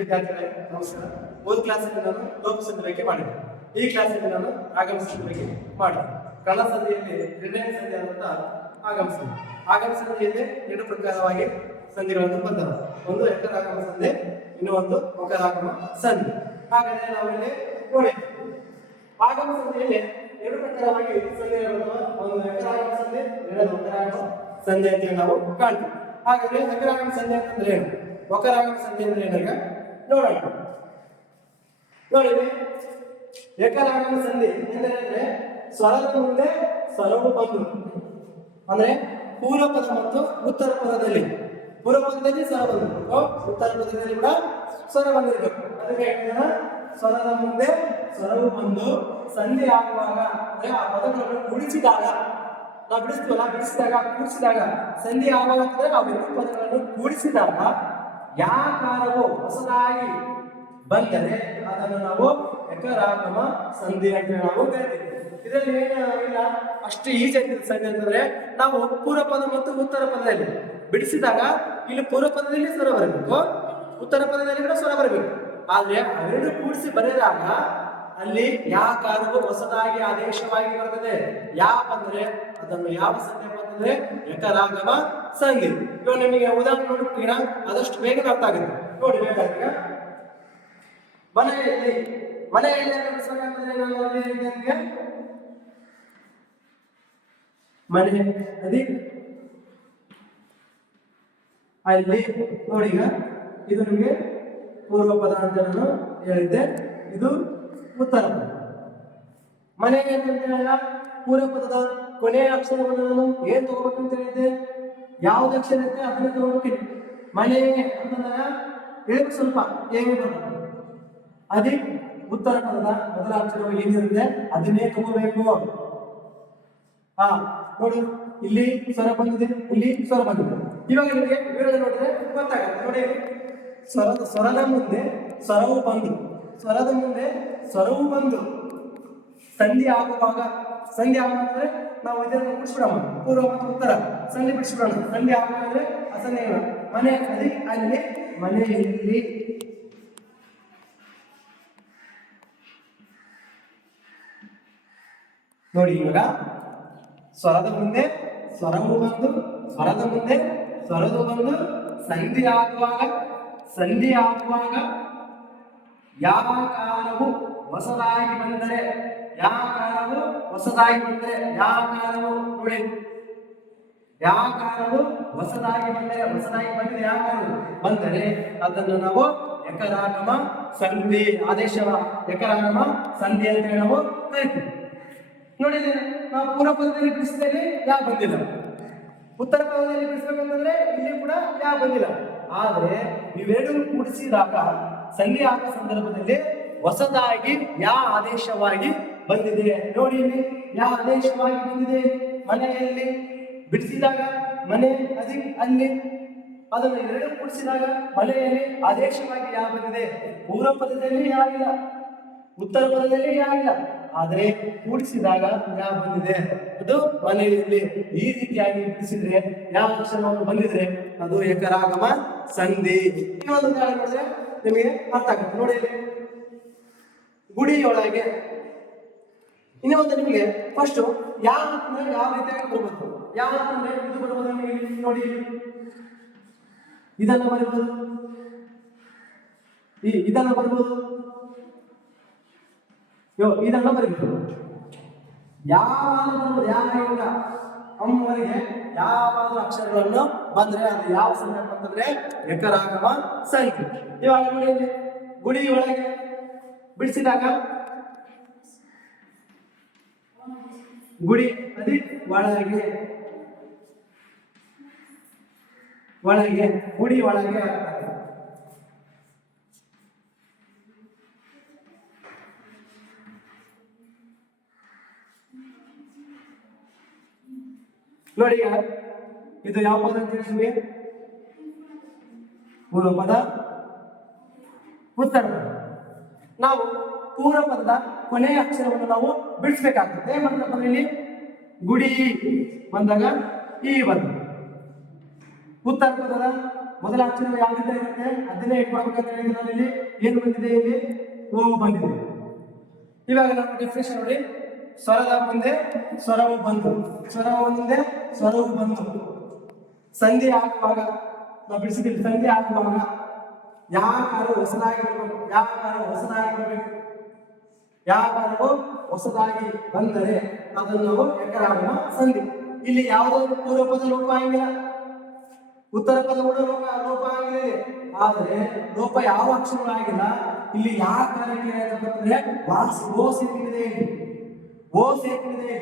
ವಿದ್ಯಾರ್ಥಿಗಳೇ ನಮಸ್ಕಾರ. ಒಂದು ಕ್ಲಾಸಲ್ಲಿ ನಾನು ಲೋಪಸಂಧಿ ಬಗ್ಗೆ ಮಾಡಿದೆ. ಈ ಕ್ಲಾಸಲ್ಲಿ ನಾನು ಆಗಮಸಂಧಿ ಬಗ್ಗೆ ಮಾಡಿದೆ. ಕರ್ಣ ಸಂಧಿಯಲ್ಲಿ ಎರಡನೇ ಸಂಧಿ ಆದಂತಹ ಆಗಮಸಂಧಿ. ಆಗಮಸಂಧಿಯಲ್ಲಿ ಎರಡು ಪ್ರಕಾರವಾಗಿ ಸಂಧಿಗಳನ್ನು ಬಂದವು. ಒಂದು ಎಕರಾಗಮ ಸಂಧಿ, ಇನ್ನು ಒಂದು ಒಕರಾಗಮ ಸಂಧಿ. ಹಾಗಾದ್ರೆ ನಾವಿಲ್ಲಿ ನೋಡಿ ಆಗಮ ಸಂಧಿಯಲ್ಲಿ ಎರಡು ಪ್ರಕಾರವಾಗಿ ಸಂಧಿಗಳು ಬರ್ತವೆ. ಒಂದು ಎಕರಾಗಮ ಸಂಧಿ, ಎರಡನೇ ಒಕರಾಗಮ ಸಂಧಿ ಅಂತ ನಾವು ಕಾಣ್ತೀವಿ. ಹಾಗಾದ್ರೆ ಎಕರಾಗಮ ಸಂಧಿ ಅಂತಂದ್ರೆ ಏನು, ಒಕರಾಗಮ ಸಂಧಿ ಅಂದ್ರೆ ಏನಾಗ ನೋಡೋಣ. ನೋಡಿ, ಏಕರಾಗಮ ಸಂಧಿ ಎಂದರೆ ಸ್ವರದ ಮುಂದೆ ಸ್ವರವು ಬಂದು, ಅಂದ್ರೆ ಪೂರ್ವ ಪದ ಮತ್ತು ಉತ್ತರ ಪದದಲ್ಲಿ, ಪೂರ್ವ ಪದದಲ್ಲಿ ಸ್ವರ ಬಂದಿರಬೇಕು, ಉತ್ತರ ಪದದಲ್ಲಿ ಕೂಡ ಸ್ವರ ಬಂದಿರಬೇಕು. ಅದಕ್ಕೆ ಸ್ವರದ ಮುಂದೆ ಸ್ವರವು ಬಂದು ಸಂಧಿ ಆಗುವಾಗ, ಅಂದ್ರೆ ಆ ಪದಗಳನ್ನು ಕೂಡಿಸಿದಾಗ, ನಾವು ಬಿಡಿಸ್ತೀವಲ್ಲ, ಬಿಡಿಸಿದಾಗ ಕೂಡಿಸಿದಾಗ ಸಂಧಿ ಆಗುವಾಗ ಅಂದ್ರೆ ಆ ಎರಡು ಪದಗಳನ್ನು ಕೂಡಿಸಿದಾಗ ಯಾಕಾರವು ಹೊಸದಾಗಿ ಬಂದರೆ ಅದನ್ನು ನಾವು ಎಕರಾಗಮ ಸಂಧಿ ಅಂತ ನಾವು ಕರಿತೀವಿ. ಇದರಲ್ಲಿ ಏನಿಲ್ಲ, ಅಷ್ಟು ಈಜಿ ಆಗ್ತದೆ ಸಂಧಿ ಅಂತಂದ್ರೆ ನಾವು ಪೂರ್ವ ಪದ ಮತ್ತು ಉತ್ತರ ಪದದಲ್ಲಿ ಬಿಡಿಸಿದಾಗ ಇಲ್ಲಿ ಪೂರ್ವ ಪದದಲ್ಲಿ ಸ್ವರ ಬರಬೇಕು, ಉತ್ತರ ಪದದಲ್ಲಿ ಕೂಡ ಸ್ವರ ಬರಬೇಕು. ಆದ್ರೆ ಅವೆರಡು ಕೂಡಿಸಿ ಬರೆದಾಗ ಅಲ್ಲಿ ಯಾಕಾರವು ಹೊಸದಾಗಿ ಆದೇಶವಾಗಿ ಬರ್ತದೆ. ಯಾಪ್ ಅಂದ್ರೆ ಅದನ್ನು ಯಾವ ಸಂಧಿ ಅಂತಂದ್ರೆ ಎಕರಾಗಮ ಸಂಧಿ. ಇವಾಗ ನಿಮಗೆ ಉದಾಹರಣೆ ನೋಡ್ಬಿಟ್ಟಿನ ಆದಷ್ಟು ಬೇಗ ಅರ್ಥ ಆಗುತ್ತೆ. ನೋಡಿ ಬೇಕಾದ್ರೆ ಮನೆಯಲ್ಲಿ ಮನೆ ಅದಿ ಅಲ್ಲಿ ನೋಡಿ, ಈಗ ಇದು ನಿಮಗೆ ಪೂರ್ವ ಪದ ಅಂತ ನಾನು ಹೇಳಿದ್ದೆ, ಇದು ಉತ್ತರ ಪದ. ಮನೆ ಅಂತ ಹೇಳಿದಾಗ ಪೂರ್ವ ಪದದ ಕೊನೆಯ ಅಕ್ಷರವನ್ನು ನಾನು ಏನ್ ತಗೋಬೇಕು ಅಂತ ಹೇಳಿದ್ದೆ, ಯಾವ್ದು ಅಕ್ಷರ ಇರುತ್ತೆ ಅದನ್ನ ತಗೋಬೇಕು. ಮನೆ ಅಂತಂದಾಗ ಹೇಳಿ ಸ್ವಲ್ಪ ಹೇಗೆ ಬರ್ತದೆ, ಅದೇ ಉತ್ತರ ಪದದ ಮೊದಲ ಅಕ್ಷರವು ಏನಿರುತ್ತೆ ಅದನ್ನೇ ತಗೋಬೇಕು. ನೋಡಿ, ಇಲ್ಲಿ ಸ್ವರ ಬಂದಿದೆ, ಇಲ್ಲಿ ಸ್ವರ ಬಂದಿದೆ. ಇವಾಗ ನಿಮಗೆ ವಿವರಣೆ ನೋಡಿದ್ರೆ ಗೊತ್ತಾಗುತ್ತೆ. ನೋಡಿ, ಸ್ವರದ ಮುಂದೆ ಸ್ವರವು ಬಂದು, ಸ್ವರದ ಮುಂದೆ ಸ್ವರವು ಬಂದು ಸಂಧಿ ಆಗುವಾಗ, ಸಂಧಿ ಆಗುವಂದ್ರೆ ನಾವು ಇದನ್ನು ಬಿಡಿಸ್ಬಿಡೋಣ, ಪೂರ್ವ ಮತ್ತು ಉತ್ತರ ಸಂಧಿ ಬಿಡಿಸ್ಬಿಡೋಣ. ಸಂಧಿ ಆಗುವಂದ್ರೆ ಅಸಂಧಿ ಮನೆ ಅದಿ ಅಲ್ಲಿ ಮನೆಯಲ್ಲಿ. ನೋಡಿ, ಇವಾಗ ಸ್ವರದ ಮುಂದೆ ಸ್ವರವು ಬಂದು, ಸ್ವರದ ಮುಂದೆ ಸ್ವರವು ಬಂದು ಸಂಧಿ ಆಗುವಾಗ ಯಾಕಾರವು ಹೊಸದಾಗಿ ಬಂದರೆ, ಯಾಕಾರವು ಹೊಸದಾಗಿ ಬಂದರೆ, ಯಾಕಾರವು ನೋಡಿ, ಯಾಕಾರವು ಹೊಸದಾಗಿ ಬಂದರೆ, ಹೊಸದಾಗಿ ಬಂದರೆ ಯಾಕಾರವು ಬಂದರೆ ಅದನ್ನು ನಾವು ಎಕರಾಗಮ ಸಂಧಿ ಆದೇಶ, ಎಕರಾಗಮ ಸಂಧಿ ಅಂತ ಹೇಳಿ ನಾವು ಕರಿತೀವಿ. ನೋಡಿ, ನಾವು ಪೂರ್ವ ಪದದಲ್ಲಿ ಬಿಡಿಸಿದಲ್ಲಿ ಯಾ ಬಂದಿಲ್ಲ, ಉತ್ತರ ಪದದಲ್ಲಿ ಬಿಡಿಸ್ಬೇಕಂತಂದ್ರೆ ಇಲ್ಲಿ ಕೂಡ ಯಾ ಬಂದಿಲ್ಲ. ಆದ್ರೆ ಇವೆರಡು ಕೂಡಿಸಿದಾಗ ಸಂಧಿ ಆಗುವ ಸಂದರ್ಭದಲ್ಲಿ ಹೊಸದಾಗಿ ಯಾ ಆದೇಶವಾಗಿ ಬಂದಿದೆ. ನೋಡಿ, ಇಲ್ಲಿ ಯಾ ಆದೇಶವಾಗಿ ಬಂದಿದೆ. ಮನೆಯಲ್ಲಿ ಬಿಡಿಸಿದಾಗ ಮನೆ ಅದಿ ಅಲ್ಲಿ, ಅದನ್ನು ಎರಡು ಕೂಡಿಸಿದಾಗ ಮನೆಯಲ್ಲಿ ಆದೇಶವಾಗಿ ಯಾ ಬಂದಿದೆ. ಪೂರ್ವ ಪದದಲ್ಲಿ ಯಾ ಇಲ್ಲ, ಉತ್ತರ ಪದದಲ್ಲಿ ಯಾ ಇಲ್ಲ, ಆದರೆ ಕೂಡಿಸಿದಾಗ ಯಾ ಬಂದಿದೆ. ಅದು ಮನೆಯಲ್ಲಿ. ಈ ರೀತಿಯಾಗಿ ಬಿಡಿಸಿದ್ರೆ ಯಾವ ಅಕ್ಷರವನ್ನು ಬಂದಿದ್ರೆ ಅದು ಎಕರಾಗಮ ಸಂಧಿ. ಇನ್ನೊಂದು ಉದಾಹರಣೆ ನೋಡಿದ್ರೆ ನಿಮಗೆ ಅರ್ಥ ಆಗುತ್ತೆ. ನೋಡಿ, ಗುಡಿಯೊಳಗೆ. ಇನ್ನೊಂದು ನಿಮಗೆ ಫಸ್ಟ್ ಯಾವ ರೀತಿಯಾಗಿ ಬರ್ಬೋದು, ಯಾವ ಅಂದ್ರೆ ಇದು ಬರ್ಬೋದು ನಿಮಗೆ. ನೋಡಿ, ಇದನ್ನ ಬರಬಹುದು, ಇದನ್ನ ಬರ್ಬೋದು, ಇದನ್ನ ಬರೀಬಹುದು. ಯಾವಾಗ ಅಮ್ಮವರೆಗೆ ಯಾವಾದ್ರೂ ಅಕ್ಷರಗಳನ್ನು ಬಂದ್ರೆ ಅದು ಯಾವ ಸಂದರ್ಭ ಅಂತಂದ್ರೆ ಎಕರಾಗಮ ಸಂಧಿ. ಇವಾಗ ನೋಡಿ, ಗುಡಿ ಒಳಗೆ ಬಿಡಿಸಿದಾಗ ಗುಡಿ ಅದಿ ಒಳಗೆ, ಒಳಗೆ ಗುಡಿ ಒಳಗೆ. ನೋಡಿ, ಇದು ಯಾವ ಪದ ಅಂತ ಹೇಳಿ, ಪೂರ್ವ ಪದ, ಉತ್ತರ ಪದ. ನಾವು ಪೂರ್ವ ಪದದ ಕೊನೆಯ ಅಕ್ಷರವನ್ನು ನಾವು ಬಿಡಿಸ್ಬೇಕಾಗ್ತದೆ. ಏನಂತಂದ್ರೆ ಇಲ್ಲಿ ಗುಡಿ ಬಂದಾಗ ಈ ಬಂದ, ಉತ್ತರ ಪದದ ಮೊದಲ ಅಕ್ಷರ ಯಾವ ರೀತಿ ಇರುತ್ತೆ ಅದನ್ನೇ ಇಟ್ಕೊಳ್ಬೇಕಂತ ಹೇಳಿದ್ರೆ ನಾವು ಇಲ್ಲಿ ಏನು ಬಂದಿದೆ, ಇಲ್ಲಿ ಓ ಬಂದಿದೆ. ಇವಾಗ ನಾವು ಡೆಫಿನೇಷನ್ ನೋಡಿ, ಸ್ವರದ ಮುಂದೆ ಸ್ವರವು ಬಂತು, ಸ್ವರವು ಮುಂದೆ ಸ್ವರವು ಬಂತು. ಸಂಧಿ ಆಗುವಾಗ ನಾವು ಬಿಡಿಸಿದ್ದೀವಿ, ಸಂಧಿ ಆಗುವಾಗ ಯಾವ ಕಾರು ಹೊಸದಾಗಿ ಬರಬೇಕು, ಯಾವ ಕಾರು ಹೊಸದಾಗಿ ಬರಬೇಕು, ಯಾವ ಕಾರು ಹೊಸದಾಗಿ ಬಂದರೆ ಅದನ್ನು ನಾವು ಎಕರಾಗುವ ಸಂಧಿ. ಇಲ್ಲಿ ಯಾವುದೋ ಪೂರ್ವ ಪದ ಲೋಪ ಆಗಿಲ್ಲ, ಉತ್ತರ ಪದ ಕೂಡ ಲೋಪ ಆಗಿದೆ, ಆದರೆ ಲೋಪ ಯಾವ ಅಕ್ಷರ ಆಗಿಲ್ಲ. ಇಲ್ಲಿ ಯಾವ ಕಾರಣಕ್ಕೆ ಏನಾಯ್ತಂದ್ರೆ ಓ ಸೇರ್ಕೊಂಡಿದೆ, ಓ ಸೇರ್ಕೊಂಡಿದೆ,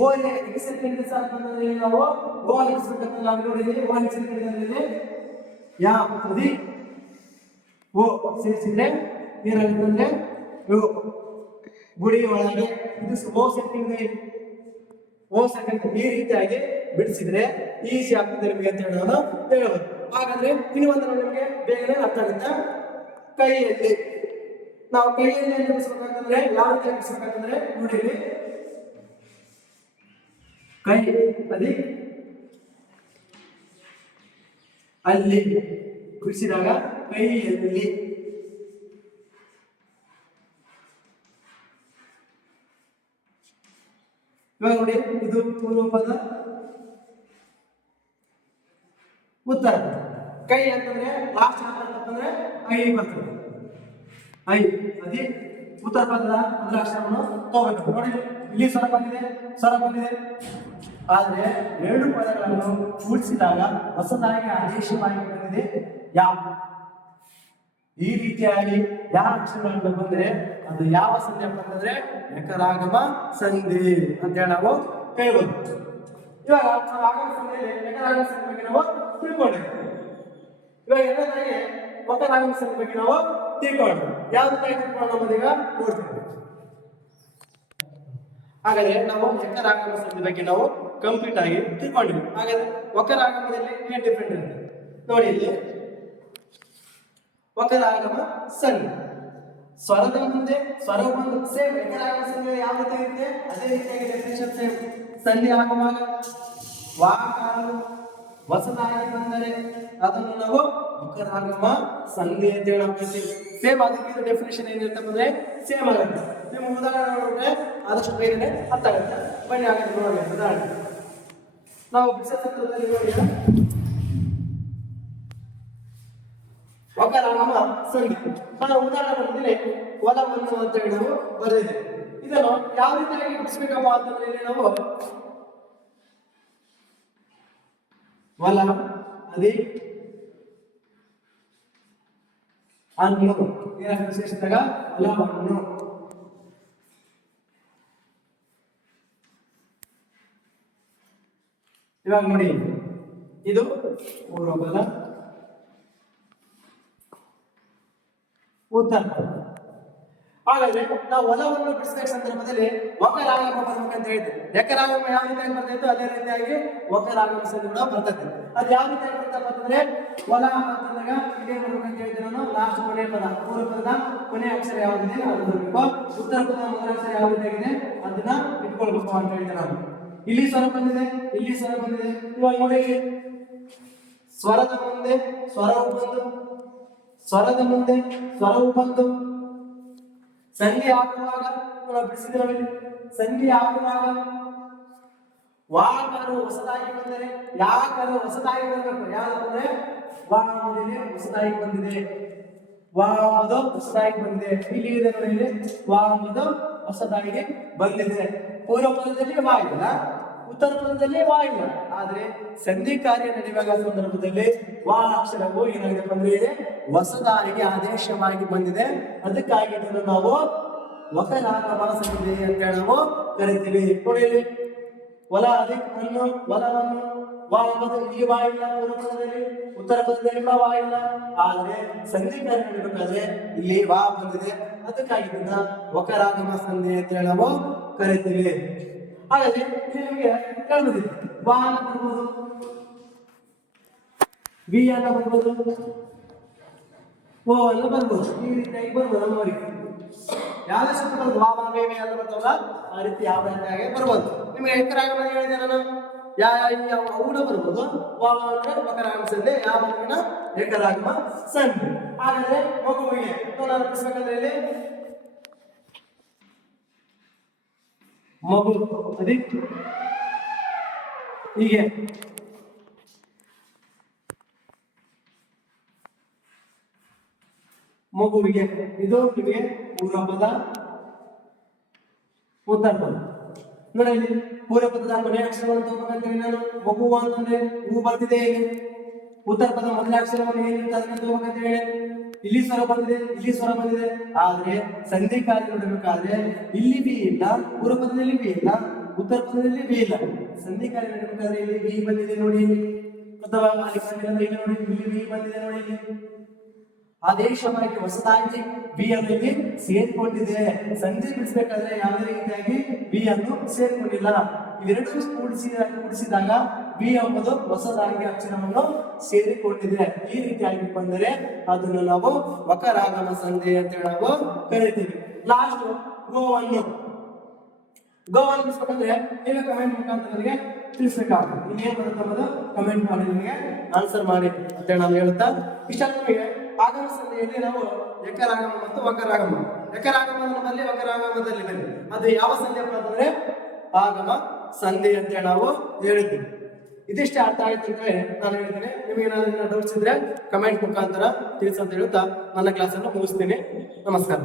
ಓ ಸೇರ್ಕೊಂಡಿದೆ ಸರ್ ಅಂತಂದ್ರೆ ನಾವು ಓ ಅನಿಸ್ಬೇಕಂತ ನಾವು ನೋಡಿದ್ವಿ. ಓ ಸೇರ್ಕೊಂಡಿದೆ ಯಾ ಅದಿ ಓ ಸೇರಿಸಿದ್ರೆ ಏನಾಗುತ್ತಂದ್ರೆ ಗುಡಿ ಒಳಗೆ ಇದು ಓ ಸೇರ್ಕೊಂಡಿದೆ, ಓ ಸೆಕೆಂಡ್. ಈ ರೀತಿಯಾಗಿ ಬಿಡಿಸಿದ್ರೆ ಈಸಿ ಆಗ್ತದೆ ನಿಮಗೆ ಅಂತ ಹೇಳಿ ನಾನು ಹೇಳಬಹುದು. ಹಾಗಾದ್ರೆ ಇನ್ನು ಒಂದು ನಿಮಗೆ ಬೇಗನೆ ಅರ್ಥ ಆಗುತ್ತೆ. ಕೈಯಲ್ಲಿ ನಾವು ಕೈಯಲ್ಲಿ ಬಿಡಿಸ್ಬೇಕಂತಂದ್ರೆ ಯಾವ ರೀತಿ ಬಿಡಿಸ್ಬೇಕಂತಂದ್ರೆ ನೋಡಿ, ಕೈ ಅದಿ ಅಲ್ಲಿ ಬಿಡಿಸಿದಾಗ ಕೈಯಲ್ಲಿ ಇವಾಗ ನೋಡಿ, ಇದು ಪೂರ್ವ ಪದ, ಉತ್ತರ ಪದ. ಕೈ ಅಂತಂದ್ರೆ ಲಾಸ್ಟ್ ಅಂತಂದ್ರೆ ಐ ಬರ್ತದೆ, ಐ ಅದೇ ಉತ್ತರ ಪದದ ಮೊದಲ ಅಕ್ಷರವನ್ನು ತಗೋಬೇಕು. ನೋಡಿ ಇಲ್ಲಿ ಸ್ವರ ಬಂದಿದೆ, ಸ್ವರ ಬಂದಿದೆ, ಆದ್ರೆ ಎರಡು ಪದಗಳನ್ನು ಕೂಡಿಸಿದಾಗ ಹೊಸದಾಗಿ ಆದೇಶವಾಗಿ ಬಂದಿದೆ ಯಾವ. ಈ ರೀತಿಯಾಗಿ ಯಾವ ಅಕ್ಷರಗಳನ್ನು ಬಂದ್ರೆ ಅದು ಯಾವ ಸಂಧಿ ಅಂತಂದ್ರೆ ಯಕರಾಗಮ ಸಂಧಿ ಅಂತ ಹೇಳಿ ನಾವು ಹೇಳ್ಬೋದು. ಇವಾಗ ಆಗಮ ಸಂಧಿಯಲ್ಲಿ ಯಕರಾಗಮ ಸಂಧಿ ಬಗ್ಗೆ ನಾವು ತಿಳ್ಕೊಂಡಿದ್ದೀವಿ. ಇವಾಗ ಎರಡನೇದಾಗಿ ವಕರಾಗಮ ಸಂಧಿ ಬಗ್ಗೆ ನಾವು ತಿಳ್ಕೊಂಡ್ವಿ. ಯಾವ ರೀತಿ ತಿಳ್ಕೊಂಡು ಈಗ ನೋಡ್ತೀವಿ. ಹಾಗಾದ್ರೆ ನಾವು ಯಕರಾಗಮ ಸಂಧಿ ಬಗ್ಗೆ ನಾವು ಕಂಪ್ಲೀಟ್ ಆಗಿ ತಿಳ್ಕೊಂಡಿವಿ. ಹಾಗಾದ್ರೆ ವಕರಾಗಮದಲ್ಲಿ ಏನ್ ಡಿಫ್ರೆಂಟ್ ಇರುತ್ತೆ ನೋಡಿ. ಇಲ್ಲಿ ವಕರಾಗಮ ಸಂಧಿ ಸ್ವರದ ಮುಂದೆ ಸ್ವರವು ಬಂದು ಸೇಮ್ ಯಕರಾಗಮ ಸಂಧಿ ಯಾವ ರೀತಿ ಇರುತ್ತೆ ಅದೇ ರೀತಿಯಾಗಿ ಡೆಫಿನೇಷನ್ ಸೇಮ್. ಸಂಧಿ ಆಗುವಾಗ ವಾಕಾರವು ಹೊಸದಾಗಿ ಬಂದರೆ ಅದನ್ನು ನಾವು ವಕರಾಗಮ ಸಂಧಿ ಅಂತ ಹೇಳಬಹುದು. ಸೇಮ್ ಅದಕ್ಕೆ ಡೆಫಿನೇಷನ್ ಏನಿರುತ್ತೆ ಅಂದ್ರೆ ಸೇಮ್ ಆಗುತ್ತೆ. ನಿಮ್ಮ ಉದಾಹರಣೆ ನೋಡಿದ್ರೆ ಆದಷ್ಟು ಬೇಗನೆ ಅರ್ಥ ಆಗುತ್ತೆ. ಬನ್ನಿ ಹಾಗಾದ್ರೆ ನೋಡಿ ಉದಾಹರಣೆ ನಾವು ಬಿಡಿಸತಂತ್ರದಲ್ಲಿ ನೋಡಿ ವಕರಾಗಮ ಸಂಧಿ. ನಾನು ಉದಾಹರಣೆ ಬಂದಿದ್ದೀನಿ, ಹೊಲವನ್ನು ಅಂತ ಹೇಳಿ ನಾವು ಬರೆದಿದೆ. ಇದನ್ನು ಯಾವ ರೀತಿಯಾಗಿ ಬಿಡಿಸ್ಬೇಕಪ್ಪ ಅಂತಂದ್ರೆ ಇಲ್ಲಿ ನಾವು ಹೊಲ ಅದೇ ಅನ್ನು ಏನಾಗ ವಿಶೇಷದಾಗ ಹೊಲವನ್ನು. ಇವಾಗ ನೋಡಿ, ಇದು ಪೂರ್ವ ಪದ, ಉತ್ತರ ಪದ. ಹಾಗಾದ್ರೆ ನಾವು ಹೊಲವನ್ನು ಬಿಡಿಸಿದ ಸಂದರ್ಭದಲ್ಲಿ ವಕರಾಗಮ ಬರ್ಬೇಕಂತ ಹೇಳಿದ್ದೆ. ಯಕರಾಗಮ ಯಾವ ರೀತಿಯಾಗಿ ಬರ್ತಾಯಿತ್ತು ಅದೇ ರೀತಿಯಾಗಿ ವಕರಾಗಮ ಸಂಧಿ ಕೂಡ ಬರ್ತದೆ. ಅದು ಯಾವ ರೀತಿಯಾಗಿ ಬರ್ತಪ್ಪ ಅಂತಂದ್ರೆ ಹೊಲ ಅಂತಂದಾಗ ಇದೇ ಬರ್ಬೇಕಂತ ಹೇಳಿದ್ರೆ ನಾನು ಲಾಸ್ಟ್ ಕೊನೆಯ ಪದ, ಪೂರ್ವ ಪದದ ಕೊನೆಯ ಅಕ್ಷರ ಯಾವುದಿದೆ ಅದು ಬರಬೇಕು. ಉತ್ತರ ಪದದ ಮೊದಲ ಅಕ್ಷರ ಯಾವ ರೀತಿಯಾಗಿದೆ ಅದನ್ನ ಇಟ್ಕೊಳ್ಬೇಕು ಅಂತ ಹೇಳಿದೆ ನಾನು. ಇಲ್ಲಿ ಸ್ವರ ಬಂದಿದೆ, ಇಲ್ಲಿ ಸ್ವರ ಬಂದಿದೆ. ಇವಾಗ ನೋಡಿ, ಸ್ವರದ ಮುಂದೆ ಸ್ವರವು ಬಂದು, ಸ್ವರದ ಮುಂದೆ ಸ್ವರವು ಬಂದು ಸಂಧಿ ಆಗುವಾಗ ಬಿಡಿಸಿದ್ರೆ ಸಂಧಿ ಆಗುವಾಗ ವಾಕಾರು ಹೊಸದಾಗಿ ಬಂದರೆ ಯಾಕಾರು ಹೊಸದಾಗಿ ಬರಬೇಕು. ಯಾವ್ದಂದ್ರೆ ವಾ ಮೊದಲೇ ಹೊಸದಾಗಿ ಬಂದಿದೆ, ವಾ ಮೊದಲು ಹೊಸದಾಗಿ ಬಂದಿದೆ. ಇಲ್ಲಿ ಇದೆ ನೋಡಿ, ಇಲ್ಲಿ ವಾ ಮೊದಲು ಹೊಸದಾಗಿ ಬಂದಿದೆ. ಪೂರ್ವ ಪದದಲ್ಲಿ ವಾ ಇಲ್ಲ, ಉತ್ತರ ಪದದಲ್ಲಿ ವಾ ಇಲ್ಲ. ಆದ್ರೆ ಸಂಧಿ ಕಾರ್ಯ ನಡೆಯುವಾಗ ಸಂದರ್ಭದಲ್ಲಿ ವಾ ಅಕ್ಷರವು ಏನಾಗಿದೆ ಅಂದ್ರೆ ಹೊಸದಾಗಿ ಆದೇಶವಾಗಿ ಬಂದಿದೆ. ಅದಕ್ಕಾಗಿ ಇದನ್ನು ನಾವು ವಕರಾಗಮ ಸಂಧಿ ಅಂತ ಹೇಳಿ ನಾವು ಕರಿತೀವಿ. ನೋಡಿ, ಹೊಲ ಅದಕ್ಕೆ ಅನ್ನು ಹೊಲವನ್ನು ವಾ ಎಂಬುದು ಇಲ್ಲಿ ವಾ ಇಲ್ಲ, ಪೂರ್ವ ಪದದಲ್ಲಿ ಉತ್ತರ ಪದದಲ್ಲಿ ವಾ ಇಲ್ಲ. ಆದ್ರೆ ಸಂಧಿ ಕಾರ್ಯ ನಡೆಯಬೇಕಾದ್ರೆ ಇಲ್ಲಿ ವಾ ಬಂದಿದೆ. ಅದಕ್ಕಾಗಿ ಇದನ್ನ ವಕರಾಗಮ ಸಂಧಿ ಅಂತ ಹೇಳಿ ನಾವು ಕರಿತೀವಿ. ಹಾಗಾದ್ರೆ ನಿಮಗೆ ಹೇಳ್ಬೋದು, ವಾ ಅನ್ನ ಬರ್ಬೋದು, ವಿ ಅನ್ನ ಬರ್ಬೋದು, ಓ ಅನ್ನ ಬರ್ಬೋದು. ಈ ರೀತಿಯಾಗಿ ಬರ್ಬೋದು ನಮ್ಮವರಿಗೆ. ಯಾವ್ದೇ ಸೂತ್ರ ವಾ ವಾ ವೇ ವೇ ಅಂತ ಬರ್ತಾವಲ್ಲ ಆ ರೀತಿ ಯಾವ ರೀತಿಯಾಗಿ ಬರ್ಬೋದು. ನಿಮಗೆ ಯಕರಾಗಮ ಹೇಳಿದೆ ನಾನು ಅವನ ಬರ್ಬೋದು. ವಾವ ಅಂದ್ರೆ ವಕರಾಗಮ ಸಂಧಿ, ಯಾವ ಬಂದಿನ ಏಕರಾಗಮ ಸಂಧಿ. ಹಾಗಾದ್ರೆ ಮಗುವಿಗೆ ನೆನಪಿಸ್ಬೇಕಂದ್ರೆ ಇಲ್ಲಿ ಮಗು ಅದಿ ಹೀಗೆ ಮಗುವಿಗೆ ಇದು ನಿಮಗೆ ಪೂರ್ವ ಪದ ಉತ್ತರ ಪದ. ನೋಡಿ ಇಲ್ಲಿ ಪೂರ್ವ ಪದದ ಕೊನೆ ಅಕ್ಷರವನ್ನು ತಗೋಬೇಕಂತೇಳಿ ನಾನು ಮಗು ಅಂತಂದ್ರೆ ಹೂ ಬರ್ತಿದೆ ಇಲ್ಲಿ. ಉತ್ತರ ಪದ ಮೊದಲ ಅಕ್ಷರವನ್ನು ಏನಿರುತ್ತೆ ಅದನ್ನ ತಗೋಬೇಕಂತ ಹೇಳಿ ಇಲ್ಲಿ ಸ್ವರ ಬಂದಿದೆ, ಇಲ್ಲಿ ಸ್ವರ ಬಂದಿದೆ. ಆದ್ರೆ ಸಂಧಿ ಕಾರ್ಯ ನೋಡಬೇಕಾದ್ರೆ ಇಲ್ಲಿ ಬಿ ಇಲ್ಲ, ಪೂರ್ವ ಪದದಲ್ಲಿ ಬಿ ಇಲ್ಲ, ಉತ್ತರ ಪದದಲ್ಲಿ ಬಿ ಇಲ್ಲ. ಸಂಧಿ ಕಾರ್ಯ ನೋಡಬೇಕಾದ್ರೆ ಇಲ್ಲಿ ಬಿ ಬಂದಿದೆ ನೋಡಿ, ಅಥವಾ ಅಲ್ಲಿ ಬಂದಿದೆ ನೋಡಿ, ಇಲ್ಲಿ ಬಿ ಬಂದಿದೆ ನೋಡಿ. ಇಲ್ಲಿ ಆದೇಶವಾಗಿ ಹೊಸದಾಗಿ ಬಿ ಅನ್ನು ಇಲ್ಲಿ ಸೇರಿಕೊಂಡಿದೆ. ಸಂಧಿ ಬಿಡಿಸಬೇಕಾದ್ರೆ ಯಾವುದೇ ರೀತಿಯಾಗಿ ಬಿ ಅನ್ನು ಸೇರಿಕೊಂಡಿಲ್ಲ. ಇವೆರಡೂ ಕೂಡಿಸಿದಾಗ ಬಿ ಎಂಬುದು ಹೊಸದಾಗಿ ಅಕ್ಷರವನ್ನು ಸೇರಿಕೊಂಡಿದೆ. ಈ ರೀತಿಯಾಗಿ ಬಂದರೆ ಅದನ್ನು ನಾವು ವಕರಾಗಮ ಸಂಧಿ ಅಂತ ನಾವು ಕರಿತೀವಿ. ಲಾಸ್ಟ್ ಗೋವನ್ನು ಬಿಡಿಸ್ಬೇಕಂದ್ರೆ ನೀವೇ ಕಮೆಂಟ್ ಮುಖಾಂತರ ನನಗೆ ತಿಳಿಸ್ಬೇಕಾಗುತ್ತೆ. ಇಲ್ಲಿ ಏನ್ ಬರುತ್ತೆ ಅನ್ನೋದು ಕಮೆಂಟ್ ಮಾಡಿ ನಿಮಗೆ ಆನ್ಸರ್ ಮಾಡಿ ಅಂತ ನಾನು ಹೇಳುತ್ತಾ ಇಷ್ಟ. ನಿಮಗೆ ಆಗಮ ಸಂಧಿಯಲ್ಲಿ ನಾವು ಏಕರಾಗಮ ಮತ್ತು ವಕರಾಗಮ. ಏಕರಾಗಮ ನಮ್ಮಲ್ಲಿ, ವಕರಾಗಮದಲ್ಲಿ ಬನ್ನಿ. ಅದು ಯಾವ ಸಂಧಿ ಅಂತಂದ್ರೆ ಆಗಮ ಸಂಧಿ ಅಂತ ನಾವು ಹೇಳಿದ್ದೀವಿ. ಇದಿಷ್ಟೇ ಅರ್ಥ ಆಯ್ತು ಅಂತ ನಾನು ಹೇಳ್ತೀನಿ. ನಿಮಗೆ ಏನಾದ್ರು ಡೌಟ್ಸ್ ಇದ್ರೆ ಕಮೆಂಟ್ ಮುಖಾಂತರ ತಿಳಿಸಂತ ಹೇಳುತ್ತಾ ನನ್ನ ಕ್ಲಾಸನ್ನು ಮುಗಿಸ್ತೀನಿ. ನಮಸ್ಕಾರ.